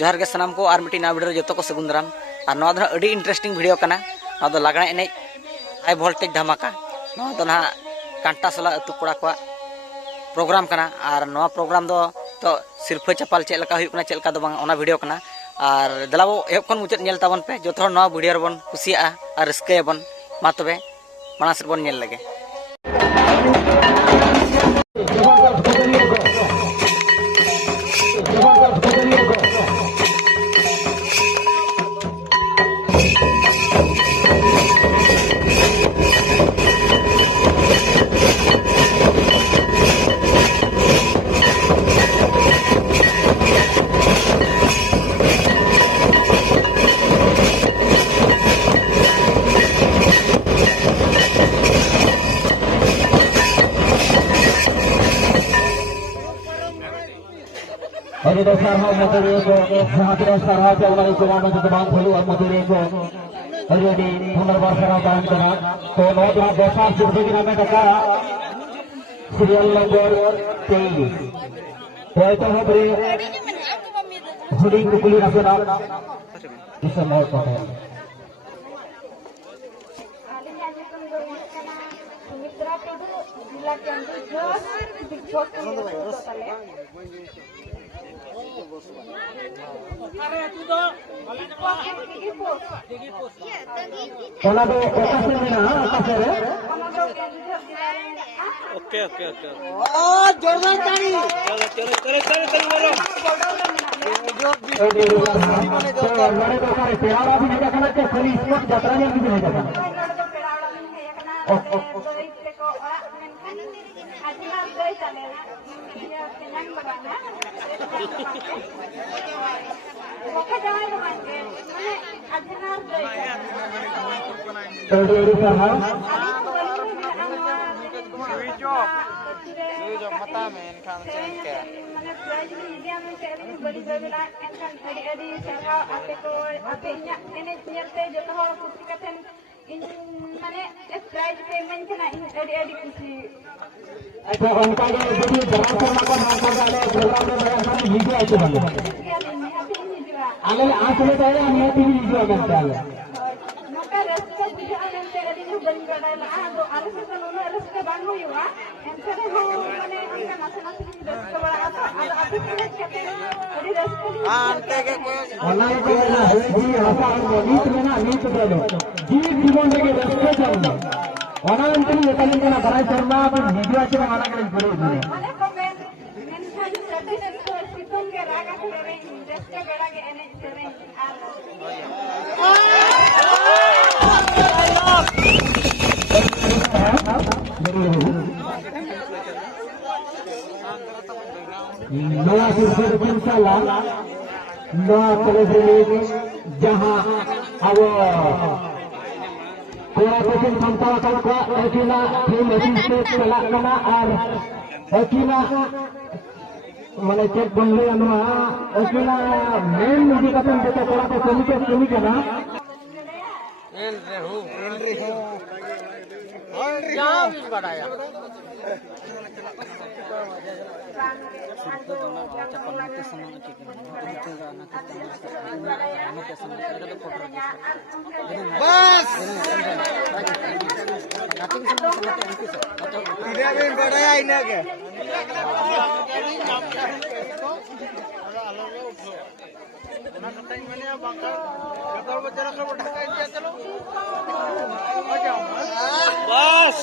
जोहार के सानाम को और मिट्टी नवा वीडियो जो को सगुन दाराम और नवा दो अड़ी इंटरेस्टिंग वीडियो कना नवा दो लागना एने हाई वोल्टेज धमाका नवा दो ना कांटा सला अतु कोड़ा को प्रोग्राम कना और नवा प्रोग्राम दो तो सिर्फ चपाल चेक लका हुई कना चेक लका दो बांग ओना वीडियो कना और दलाबो एहब खन मुचाद नेल ताबन पे जो नवा वीडियो रबन कुसिया और रस्कायाबन मा तबे माना सेर बन नेल लगे Ini dasar hal materi ko sangat dasar hal jalan itu mana juga perlu materi ko hari ini penerbangan sarana tangan to nodra dasar seperti kita kata serial nomor 23 itu hari hudi kukuli nasional bisa mau pakai Kalau ada okasi mana, okasi re? Oke. Oh, jordan tadi. Cari bolo. Mana dokar pelawat ini juga kena ke kali sport jatranya juga ini juga. Mata main kan cengke. Ada orang kaya jadi berapa makan ada program yang video itu bang. Alal asal saya niat ini video kan. Maka rasa bukan yang tadi itu benar ada alas kan orang alas ke bangun ya. Entah mana angka nasi rasa berapa ada apa sih kata jadi rasa. Ante ke koyo. Online ko na hindi rasa nito dalo. Ji जीवन के रस्ते चलना online को ये कलिंग ना बड़ा चलना फिर वीडियो अच्छे बनाना के लिए करो mana komen mention certain sistem ke raga kere industri beda ke ene sering नया सिलसिला इंशाल्लाह नया सेलिब्रेट जहां अब कोऑपरेशन संस्था का एकिना टीम असिस्टेंट चला करना और एकिना माने चेक बनले अनवा एकिना मेन मुझे कतन देता कोड़ा को कमी के ना एल रे हो जाओ इस बड़ाया बस tidak main badaya ini ke बस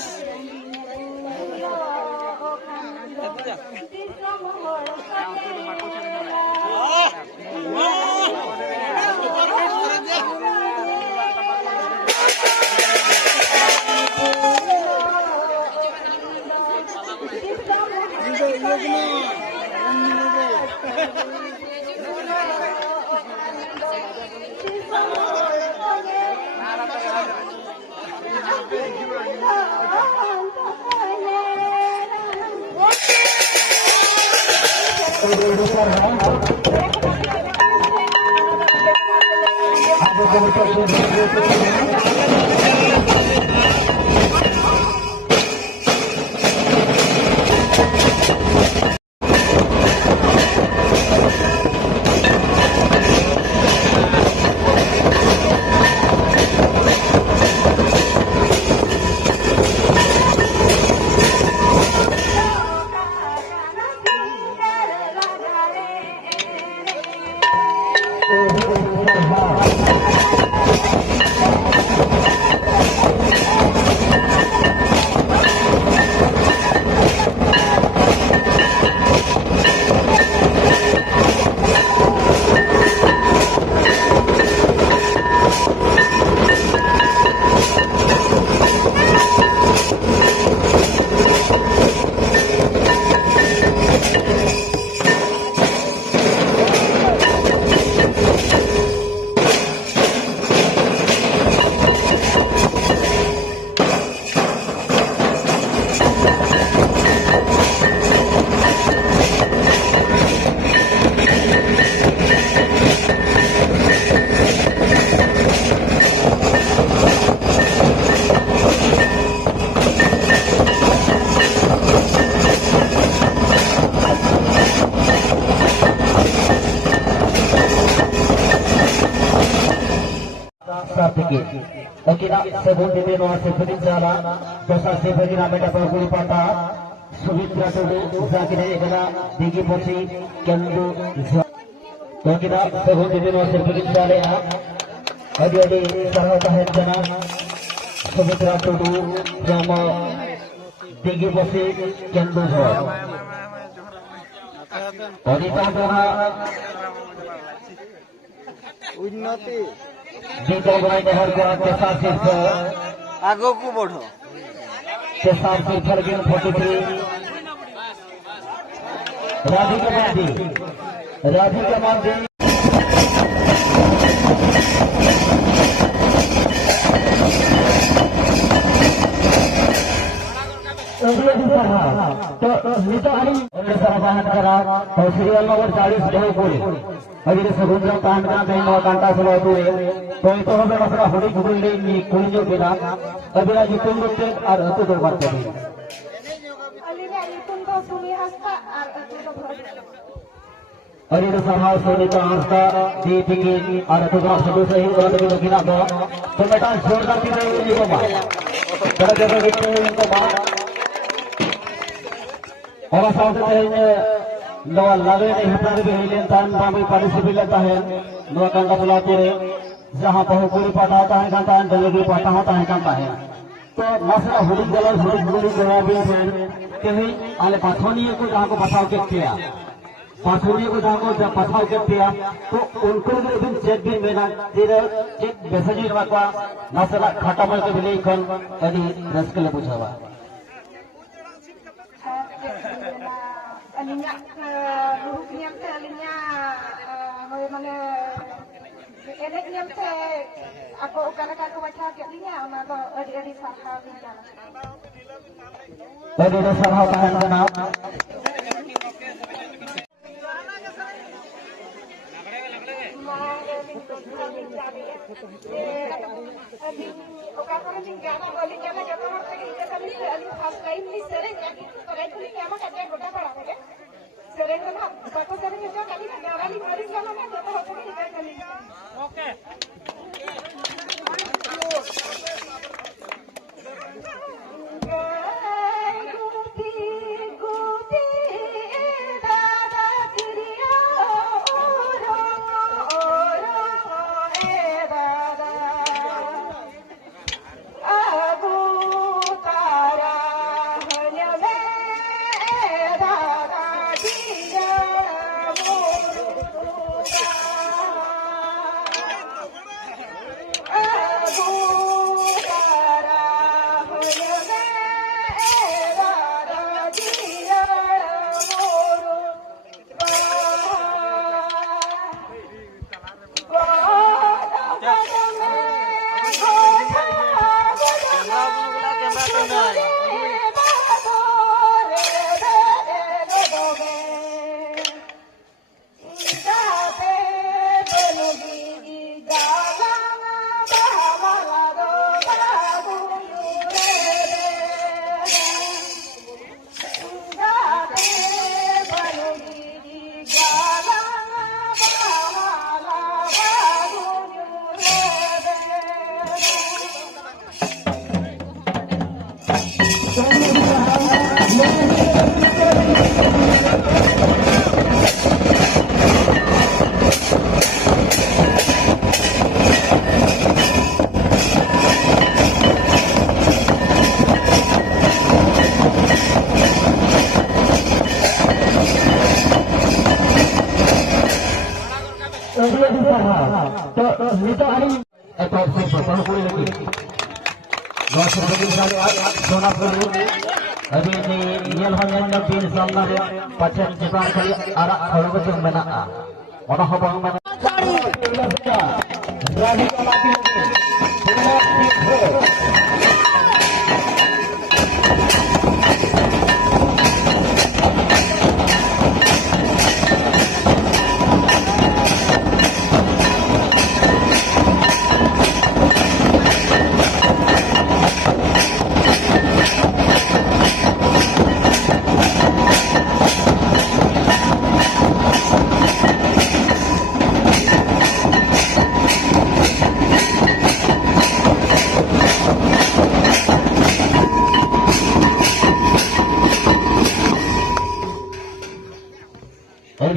Sebelum di luar seperti jalan, dosa seperti nama dapat guru pata, Sumitra Tudu, Zakir Egala, Digi Posi, Kendu, तो kita sebelum di luar seperti jalan ya, ada sarau tahan jana, Sumitra Tudu, Rama, Digi Posi, Kendu Zor. Tadi tahu উন্নতি Dito Bhai Nehar Kora Kesar Sirfa, আগকু বড় Kesar Sirfa Game 43, Radhika Mandi. तो नीतो हरी सराहना करा तो serial number 40 ढेर कोड़ी अभी सगुंद्र कांड का देनो कांटा सलो तुए तो तो हमें मसला हुडी गुडली नी कुलियो बिना अभी आज तुम लोग और तो दो बात करी अलीना इतुन तो सुमी हस्ता और अतु तो भर अरे तो समाज सोनिता हस्ता दीपिकी और तो का सब सही और तो बिना तो बेटा जोरदार की नहीं को मार बड़ा जगह इनको मार और साथ में नवा लगे नहीं हटा भी हिलें तान बामी पार्टिसिपेट लेता है नवा कांटा बुलाते हैं जहाँ बहुपुरी पाटा होता है कांटा जलेबी पाटा होता है कांटा है तो मसला हुडी गलत हुडी जवाबी है कहीं आले पाथोनिये को जहाँ को बचाव के किया पाथोनिये को जहाँ को जब बचाव के किया तो उनको भी एकदम चेक भी मेरा तेरे चेक मैसेज रखवा मसला खाता मल के बिले कौन यदि रस के लिए पूछा अलिnya luruk niam teh अलिnya mana enek niam teh aku ukara aku baca ke अलिnya ona to adi sarha bicara tadi ada sarha tahan kena oka kore tinggal अलिnya ना जब हम तक कभी अली फर्स्ट टाइम नहीं सरे पढ़ाई खुली क्या मत करते गोटा पढ़ा है सरे को ना बाको सरे के जान अली गावाली मरी जाना ना जब होता है निकाल चली ओके तो नितो hari atau sepuluh kali lagi. Dua sebelum kali zona baru. Hari ini nyelhan yang bin samnar pacar kita kali arah kalau betul mana. Orang habang mana. Berani lagi.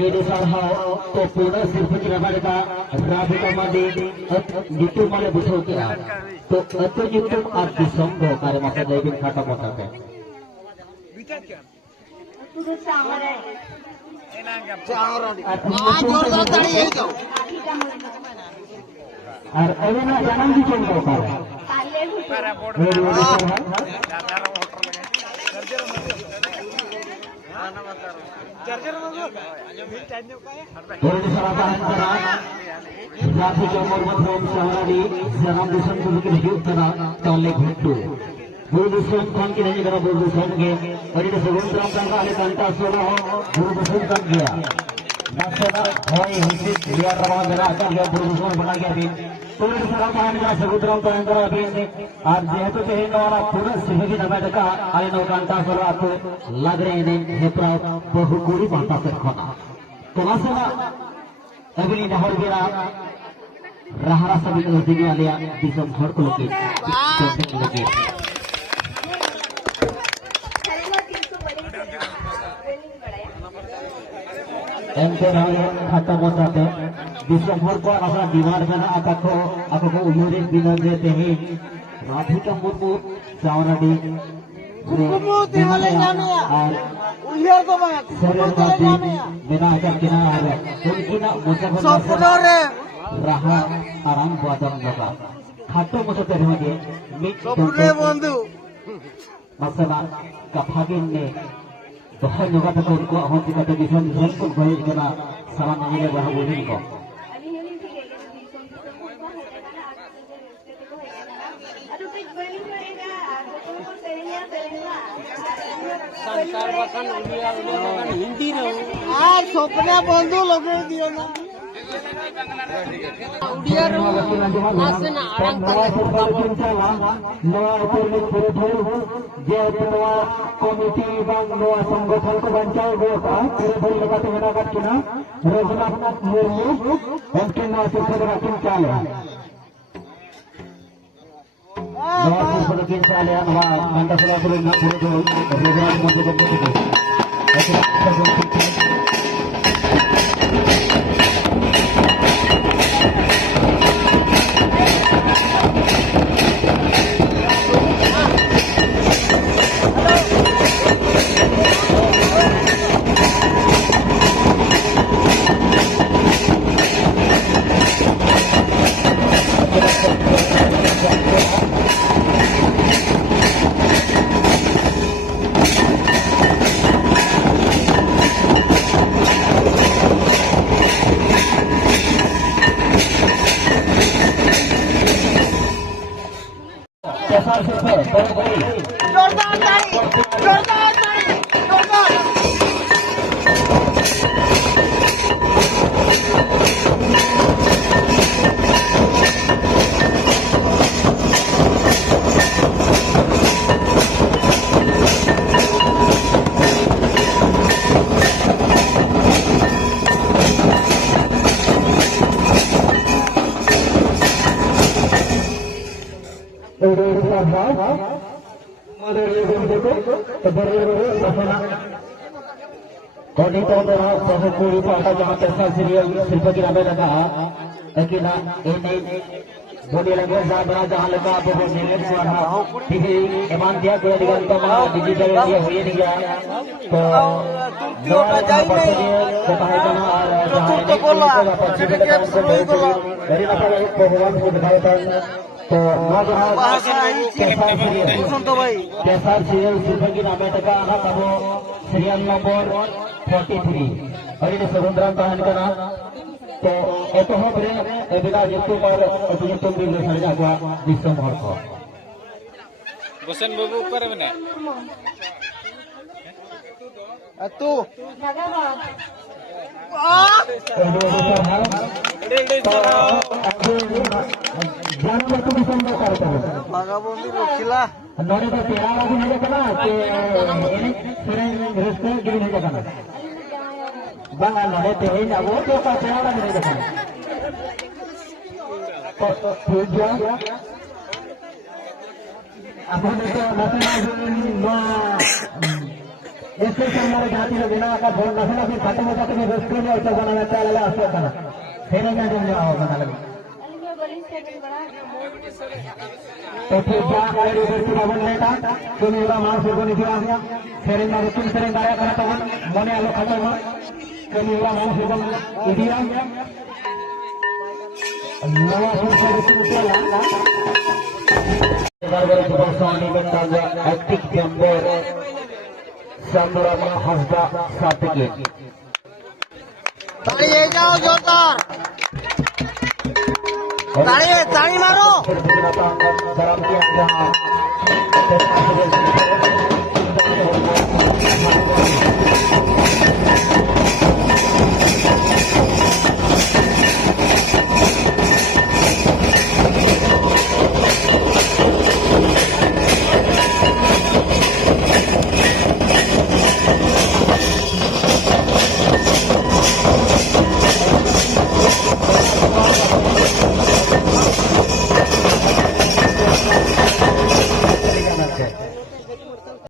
Di sana to pura sirpa kira mereka Radhika mandi gitu male busuk ya to itu YouTube artis songgo kare masa jahit kata mata ke শুধু চামড়ে জোরদার দাঁড়িয়ে এই যাও আর এবেনা জানান দি সonggo kare Rafi Jamur Madhom Saharadi Saram Dusan Kubuki Hidup Tana Tolek Hutu Guru Dusan Khan Ki Nahi Kara Guru Dusan Ke Hari Ini Sebelum Ram Tangka Ali Kanta Sura Guru Dusan Kan Gaya Nasana Hoi Hisit Biar Rawa Mera Akan Gaya Guru Dusan Bana Gaya Bin Turi Saram Tahan Kara Sebut Ram Tangka Bin Aar Jehetu Kehe Nawara Pura Sihagi Nama Deka Ali Naw Kanta Sura Aku Lagre Ini Hepra Bahu Guri Banta Sekhona Tunasana Abili Nahor Gira Rahara Sabi Ujini Alia Disam Hor Kuluki Contek Lagi Ente Raya Kata Mosate Disam Hor Ko Asa Diwar Kana Ako Ko Uyurin Binan Je Tehi Radhika Murmu Sawaradi Kumu Tihale Namia Uyar ko mga Kumu Tihale Namia Bina Ajar Kina Ara Unkina Musafir Sopnore Raha Aram Badam Naga Khato Musafir Hage Sopne Bandhu Masala Kapagin Ne Doha Naga Tako Unko Ahon Tika Taki San Zon Kun Bhai Ikana Salam Nangile Baha Bulin Ko আমি হলি ঠিক আছে vision vision করব হতে মানে আর তুই বলি করেগা আর তো তেরিয়া संसार बसन उड़िया उड़िया हिंदी नो आज सपना बंधु लगे दियो ना उड़िया रो आसना आराम Noa Upurni Purudhul Je Noa Komiti Bang Noa Sanggothan Ko Bancau Gota Purudhul Lekate Menakat Kina Rajnath Murmu Mungkin Noa Sirpura Rakin Cale Noa Sirpura Rakin Cale Noa Manda Sula Purudhul Rajnath Murmu Komiti जोरदार ताली जोरदार ताली जोरदार Kodi tondora sahukuri pada jamaah serial Sirpati Rabe Daga Ekina ini bodi lagi sabra jahan leka abu ko nilai suara TV eman dia ko digan to ma digital dia hoye ni ya to তৃতীয়টা যাই নাই চতুর্থ গোলা সেটা cap শুরুই গোলা dari apa pengumuman ko dikhayatan to bahasa বুঝুন তো ভাই Kesar serial Silvangi Name Teka anak kamu serial nomor 43 hari ini Segundram tahan kena to itu ho bre ebina jitu par itu jitu bil sarja gua disem horko Bosan babu upar mana? Atu Bhagavad. jangan itu disem karta বাঘাবন্দি রখিলা नोड़े तो तेरा वाली नहीं देखना कि ini sering रिश्ते गिरी नहीं देखना bang नोड़े तेरे ना वो तो का तेरा वाली नहीं देखना तो तुझे अपन तो नसेना इससे हमारे जाति के बिना का फोन नसेना फिर खत्म हो जाते हैं रिश्ते में ऐसा बनाना चाहिए ऐसा करना फिर नहीं जाने होगा ना लगे अलिंगा बलिष्ठ के बड़ा तो फिर क्या करें व्यक्ति का बन लेता तो मेरा मां से को निकला गया फिर इन रुकिन से गाया करता हूं मने आलो खत्म हो तो मेरा मां से को इडिया नवा से निकला बार-बार सुबह में ताजा एक्टिव मेंबर संग्राम हंसदा सर्टिफिकेट দাঁড়িয়ে যাও জোরদার দাঁড়িয়ে তাড়ি মারো dalam tiang